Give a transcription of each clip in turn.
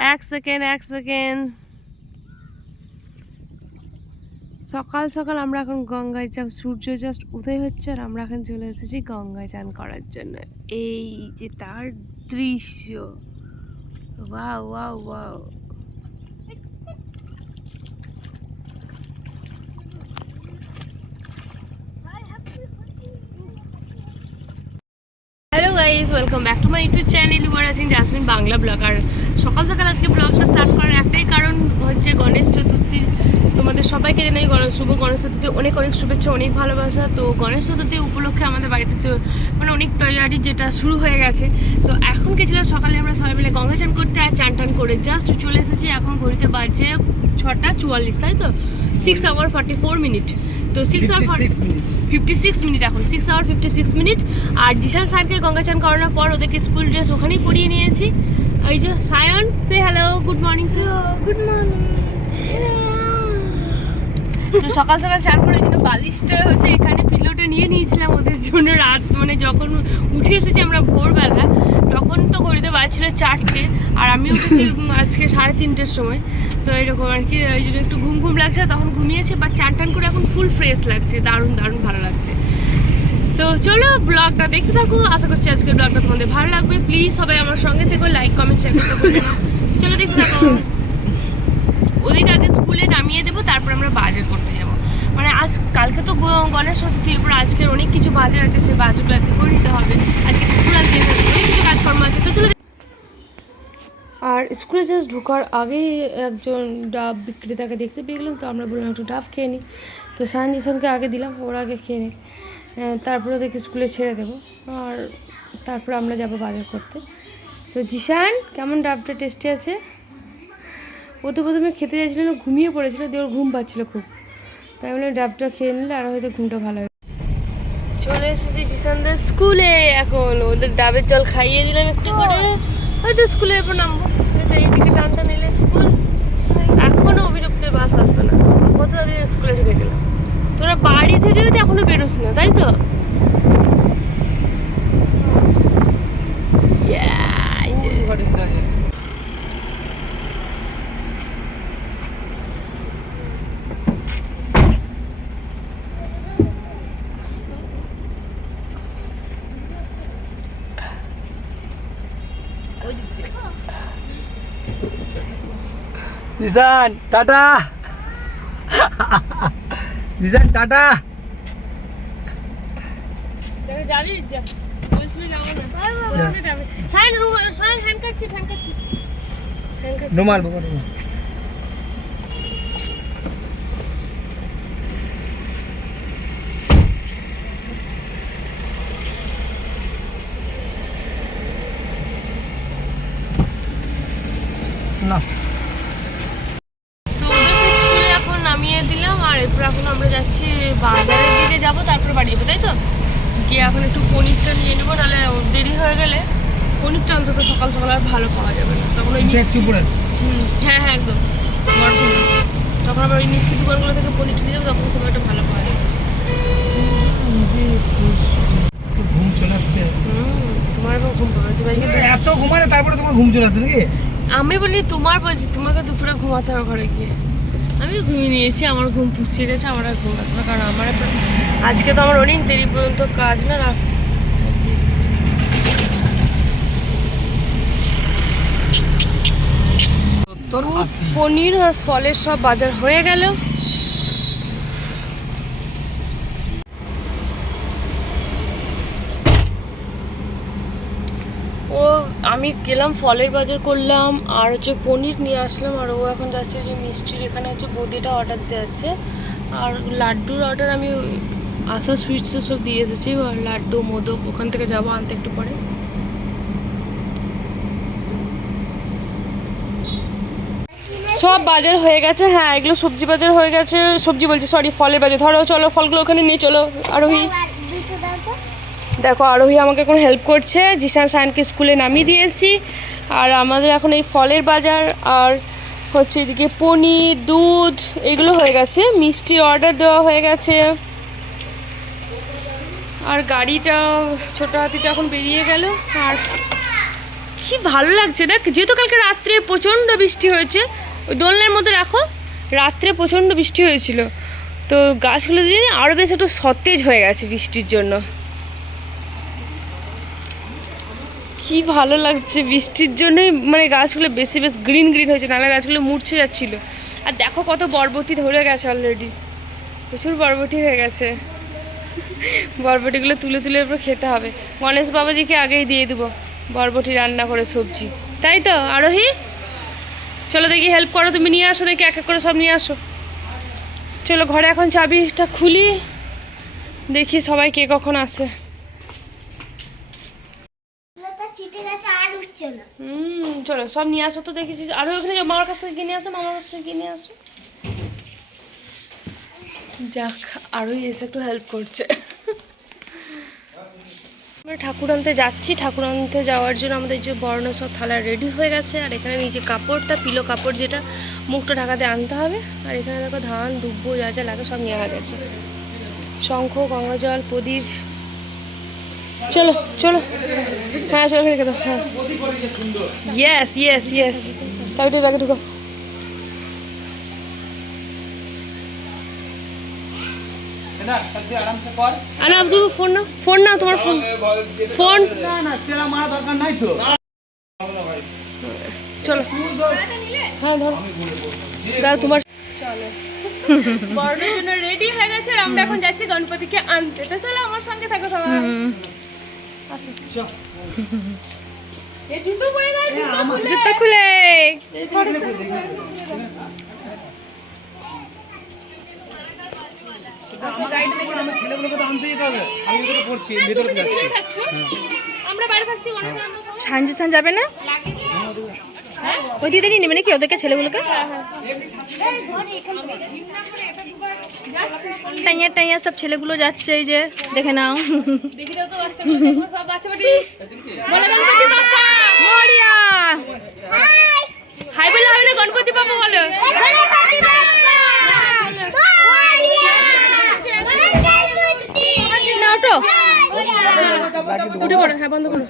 এক সেকেন্ড এক সেকেন্ড সকাল সকাল আমরা এখন গঙ্গায় যা সূর্য জাস্ট উদয় হচ্ছে আর আমরা এখন চলে এসেছি গঙ্গায় চান করার জন্য। এই যে তার দৃশ্য। Wow wow wow hello guys welcome back to my YouTube channel you are আছেন জাসমিন বাংলা ব্লগ আর সকাল সকাল আজকে ব্লগটা স্টার্ট করার একটাই কারণ হচ্ছে গণেশ চতুর্থী। তোমাদের সবাইকে জানাই গণেশ শুভ গণেশ চতুর্থী অনেক অনেক শুভেচ্ছা, অনেক ভালোবাসা। তো গণেশ চতুর্থী উপলক্ষে আমাদের বাড়িতে তো মানে অনেক তৈরি যেটা শুরু হয়ে গেছে। তো এখন গেছিলাম সকালে আমরা সবাই মিলে গঙ্গা চান করতে আর চান টান করে জাস্ট চলে এসেছি। এখন ঘড়িতে বাজছে ছটা চুয়াল্লিশ, তাই তো? Six hour forty four minute তো six hour 56 fifty six minute এখন six hour fifty six minute আর জিশান স্যারকে গঙ্গা চান করানোর পর ওদেরকে স্কুল ড্রেস ওখানেই পরিয়ে নিয়েছি। ওই যে সায়ন সে hello good morning sir good morning তো সকাল সকাল চার করে জন্য বালিশটা হচ্ছে এখানে পিলোটা নিয়ে নিয়েছিলাম ওদের জন্য রাত মানে যখন উঠে এসেছি আমরা ভোরবেলা। তখন তো ঘড়িতে বাজছিল চারটে, আর আমি উঠেছি আজকে সাড়ে তিনটের সময়। তো এরকম আর কি ওই জন্য একটু ঘুম ঘুম লাগছে, তখন ঘুমিয়েছে বাট চান টান করে এখন ফুল ফ্রেশ লাগছে, দারুণ দারুণ ভালো লাগছে। তো চলো ব্লগটা দেখতে থাকো, আশা করছি আজকের ব্লগটা তোমাদের ভালো লাগবে। প্লিজ সবাই আমার সঙ্গে থেকো লাইক কমেন্ট শেয়ার করতে চলো দেখতে থাকো। ওদেরকে আগে স্কুলে নামিয়ে দেবো, তারপর আমরা বাজার করতে যাব। মানে আজ কালকে তো গণেশ চতুর্থী এরপর আজকের অনেক কিছু বাজার আছে সেই বাজারগুলো আজকে করে নিতে হবে। আজকে আনতে হবে, অনেক কিছু কাজকর্ম আছে। তো চলে আর স্কুলে জাস্ট ঢোকার আগেই একজন ডাব বিক্রেতাকে দেখতে পেয়ে গেলাম তো আমরা বললাম একটু ডাব খেয়ে নিই। তো সায়ন জিসানকে আগে দিলাম ওর আগে খেয়ে নিই তারপরে ওদেরকে স্কুলে ছেড়ে দেবো। আর তারপর আমরা যাব বাজার করতে। তো জিসান কেমন ডাবটা টেস্টি আছে? ও তো প্রথমে খেতে চাইছিল না ঘুমিয়ে পড়েছিল দিয়ে ওর ঘুম পাচ্ছিলো খুব। তাই বলে ডাবটা খেয়ে নিলে আর হয়তো ঘুমটা ভালো হবে। চলে এসেছি জিসানদের স্কুলে। এখন ওদের ডাবের জল খাইয়ে দিলাম একটু করে হয়তো স্কুলে এরপর নামবো। হয়তো এইদিকে টানটা নিলে স্কুল। এখনও অভিযুক্তের বাস আসবে না। কত দিন স্কুলে ঢুকে গেলাম? তোরা বাড়ি থেকে তো এখনও বেরোস না তাই তো? Yeah, Zishan tata. Zishan tata. যাবি যাব না। বলছিলি সাইন হ্যান্ড কাটছি হ্যান্ড কাটছি হ্যান্ড কাটছি রুমাল বাবা রুমাল না তো ওদেরকে স্কুলে এখন নামিয়ে দিলাম আর এরপর এখন আমরা যাচ্ছি বাজারের দিকে যাব তারপর বাড়ি যাব তাই তো গিয়ে এখন একটু পনিরটা নিয়ে নেব নাহলে দেরি হয়ে গেলে পনিরটা অন্তত সকাল সকাল আর ভালো পাওয়া যাবে না। তখন ওই মিষ্টি হুম, হ্যাঁ হ্যাঁ একদম। তখন আবার ওই মিষ্টি দোকানগুলো থেকে পনির নিয়ে যাব তখন খুব একটা ভালো পাওয়া যাবে ঘুম চলে আসছে। তোমার ঘুম পাবে এত ঘুমালে তারপরে তোমার ঘুম চলে আসছে নাকি? আমি বলি তোমার বলছি তোমাকে দুপুরে ঘুমাতে হবে ঘরে গিয়ে। আমি ঘুমিয়ে নিয়েছি আমার ঘুম পুষিয়ে গেছে আমার আর ঘুম আসবে কারণ আমার আজকে তো আমার অনেক দেরি পর্যন্ত কাজ না রাত সত্তর পনির আর ফলের সব বাজার হয়ে গেল। ও আমি গেলাম ফলের বাজার করলাম আর হচ্ছে পনির নিয়ে আসলাম আর ও এখন যাচ্ছে যে মিষ্টির এখানে হচ্ছে বদিটা অর্ডার দিতে যাচ্ছে আর লাড্ডুর অর্ডার আমি আশা সুইটসে সব দিয়ে এসেছি আর লাড্ডু মোদক ওখান থেকে যাব আনতে একটু পরে। সব বাজার হয়ে গেছে হ্যাঁ এগুলো সবজি বাজার হয়ে গেছে, সবজি বলছি সরি ফলের বাজার। ধরো, চলো, ফলগুলো ওখানে নিয়ে চলো, আরোহী। দেখো, আরোহী আমাকে এখন হেল্প করছে, জিশান সায়নকে স্কুলে নামিয়ে দিয়েছি। আর আমাদের এখন এই ফলের বাজার, আর হচ্ছে এদিকে পনির, দুধ, এগুলো হয়ে গেছে। মিষ্টি অর্ডার দেওয়া হয়ে গেছে। আর গাড়িটা, ছোটো হাতিটা এখন বেরিয়ে গেল। আর কি ভালো লাগছে, দেখ, যেহেতু কালকে রাত্রে প্রচণ্ড বৃষ্টি হয়েছে ওই দোলনের মধ্যে রাখো, রাত্রে প্রচণ্ড বৃষ্টি হয়েছিল। তো গাছগুলো দিয়ে আরও বেশ একটু সতেজ হয়ে গেছে বৃষ্টির জন্য। কি ভালো লাগছে বৃষ্টির জন্যই মানে গাছগুলো বেশি বেশ গ্রিন গ্রিন হয়েছে, নাহলে গাছগুলো মূর্ছে যাচ্ছিল। আর দেখো কত বরবটি ধরে গেছে অলরেডি প্রচুর বরবটি হয়ে গেছে। বরবটিগুলো তুলে তুলে এরপর খেতে হবে। গণেশ বাবাজিকে আগেই দিয়ে দেবো বরবটি রান্না করে সবজি। তাই তো, আরোহী? চলো দেখি হেল্প করো তুমি নিয়ে আসো দেখি এক এক করে সব নিয়ে আসো। চলো ঘরে এখন চাবিটা খুলি দেখি সবাই কে কখন আসে হুম চলো সব নিয়ে আসো তো দেখেছি আরও ওখানে মামার কাছ থেকে কিনে আসো মামার কাছ থেকে কিনে আসো। যাক আরোই এসে একটু হেল্প করছে। আমরা ঠাকুর আনতে যাচ্ছি। ঠাকুর আনতে যাওয়ার জন্য আমাদের যে বর্ণ সব থালা রেডি হয়ে গেছে। আর এখানে নিচে কাপড়টা, পিলো কাপড় যেটা, মুখটা ঢাকাতে আনতে হবে। আর এখানে দেখো ধান, দুব্বো, যা যা লাগে সব নেওয়া গেছে। শঙ্খ, গঙ্গা জল, প্রদীপ। চলো চলো। হ্যাঁ চলো রেখে দাও। হ্যাঁ। ইয়েস ইয়েস ইয়েস চাবিটা ব্যাগে ঢুকো না তুমি ফোন নাও তোমার ফোন। ফোন। না না তেলা মারা দরকার নাই তো। চলো। হ্যাঁ ধরো। দাও তোমার। চলো। বড়দের জন্য রেডি হয়ে গেছে আর আমরা এখন যাচ্ছি গণপতিকে আনতে। তো চলো আমার সঙ্গে থাকো সবাই। আসো। জুতো পরে না জুতো খুলে। জুতো ছেলেগুলোকে তো আনতে হবে। আমি ভিতরে পড়ছি ভেতরে যাচ্ছি আমরা থাকছি সানজুসান যাবে না? ওই দিদি নিয়ে নেবে নাকি ওদেরকে ছেলেগুলোকে? টাইয়া টাইয়া সব ছেলেগুলো যাচ্ছে এই যে দেখে নাও। দেখি দাও তো বাচ্চাগুলো দেখো, সব বাচ্চা বাটি বলে গণপতি বাপ্পা। মরিয়া! হাই বলে হবে না গণপতি বাপ্পা বলো উঠে পড়ো হ্যাঁ বন্ধ করো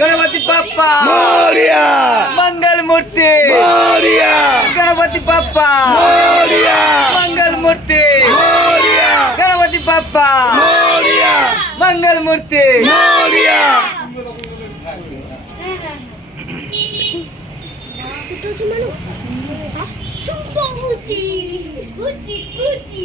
गणपति बाप्पा मोरिया मंगल मूर्ति मोरिया गणपति बाप्पा मोरिया मंगल मूर्ति मोरिया गणपति बाप्पा मोरिया मंगल मूर्ति मोरिया গুচি গুচি গুচি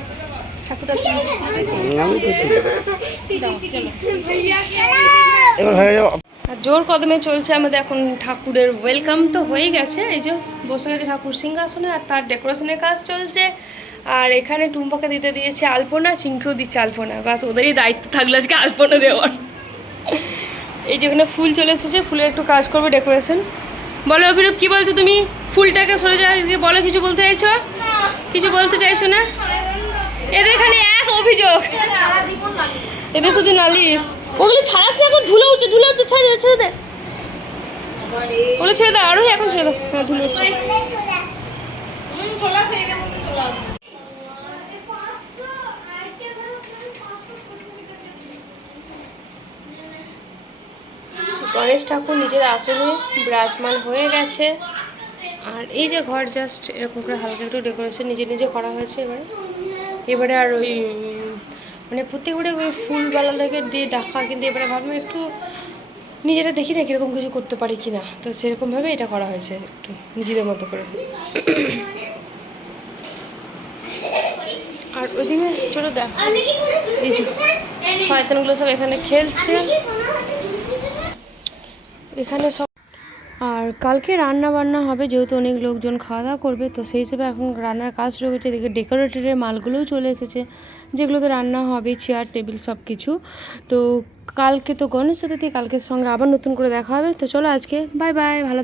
জোর কদমে চলছে আমাদের এখন ঠাকুরের ওয়েলকাম তো হয়ে গেছে এই যে বসে গেছে ঠাকুর সিংহাসনে আর তার ডেকোরেশনের কাজ চলছে। আর এখানে টুম্পাকে দিতে দিয়েছে আলপনা চিংকেও দিচ্ছে আলপনা। বাস ওদেরই দায়িত্ব থাকল আজকে আলপনা দেওয়ার। এই যেখানে ফুল চলে এসেছে ফুলের একটু কাজ করবে ডেকোরেশন বলো অভিরূপ কী বলছো তুমি? ফুলটাকে সরে যাওয়া বলো কিছু বলতে চাইছো? কিছু বলতে চাইছো না? এদের খালি এক অভিযোগ। এদের শুধু নালিশ। ওগুলো ছাড়াস এখন, ধুলো উঠছে ধুলো উঠছে ছেড়ে দে ছেড়ে দে। ওগুলো ছেড়ে দে আরোই এখন ছেড়ে দাও হ্যাঁ ধুলো উঠছে গণেশ ঠাকুর নিজের আসনে বিরাজমান হয়ে গেছে। আর এই যে ঘর জাস্ট এরকম করে হালকা একটু ডেকোরেশন নিজে নিজে করা হয়েছে এবারে। এবারে আর ওই মানে প্রত্যেকবারে ওই ফুলবেলা থেকে দিয়ে ডাকা, কিন্তু এবারে ভাবলাম একটু নিজেরা দেখি না কীরকম কিছু করতে পারি কি না। তো সেরকমভাবে এটা করা হয়েছে একটু নিজেদের মতো করে। আর ওইদিকে চলো দেখ। শয়তানগুলো সব এখানে খেলছে। এখানে সব আর কালকে রান্না বান্না হবে, যেহেতু অনেক লোকজন খাওয়া দাওয়া করবে, তো সেই হিসেবে এখন রান্নার কাজ শুরু হচ্ছে এদিকে ডেকোরেটরের মালগুলোও চলে এসেছে, যেগুলোতে রান্না হবে চেয়ার টেবিল সব কিছু তো কালকে তো গণেশ চতুর্থী, কালকের সঙ্গে আবার নতুন করে দেখা হবে। তো চলো আজকে বাই বাই ভালো